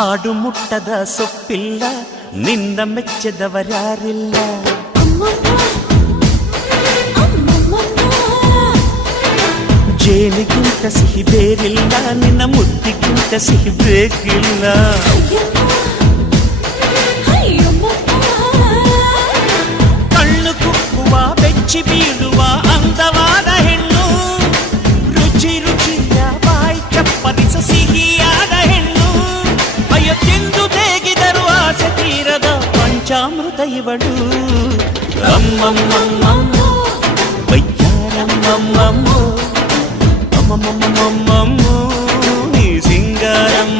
ಆಡು ಮುಟ್ಟದ ಸೊಪ್ಪಿಲ್ಲ ನಿನ್ನ ಮೆಚ್ಚದವರ್ಯಾರಿಲ್ಲ ಜೇನಿಗಿಂತ ಸಿಹಿ ಬೇರಿಲ್ಲ ನಿನ್ನ ಮುದ್ದಿಗಿಂತ ಸಿಹಿ ಬೇಕಿಲ್ಲ ಕಣ್ಣು ಕುಕ್ಕುವ ಬೆಚ್ಚಿ ಬೀಳುವ ಅಂದವಾದ ಹೆಣ್ಣು ರುಚಿ ರುಚಿಯ ಬಾಯಿ ಚಪ್ಪರಿಸ ಸಿಹಿಯಾದ ಹೆಣ್ಣು ಅಯ್ಯೋ ತಿಂದು ಬೇಗಿದರು ಆಸೆ ತೀರದ ಪಂಚಾಮೃತ ಇವಳು ಅಮ್ಮಮ್ಮಮ್ಮಮ್ಮ ವಯ್ಯಾರಮ್ಮಮ್ಮಮ್ಮ ಅಮ್ಮಮ್ಮಮ್ಮಮ್ಮಮ್ಮ ನೀ ಸಿಂಗಾರಮ್ಮ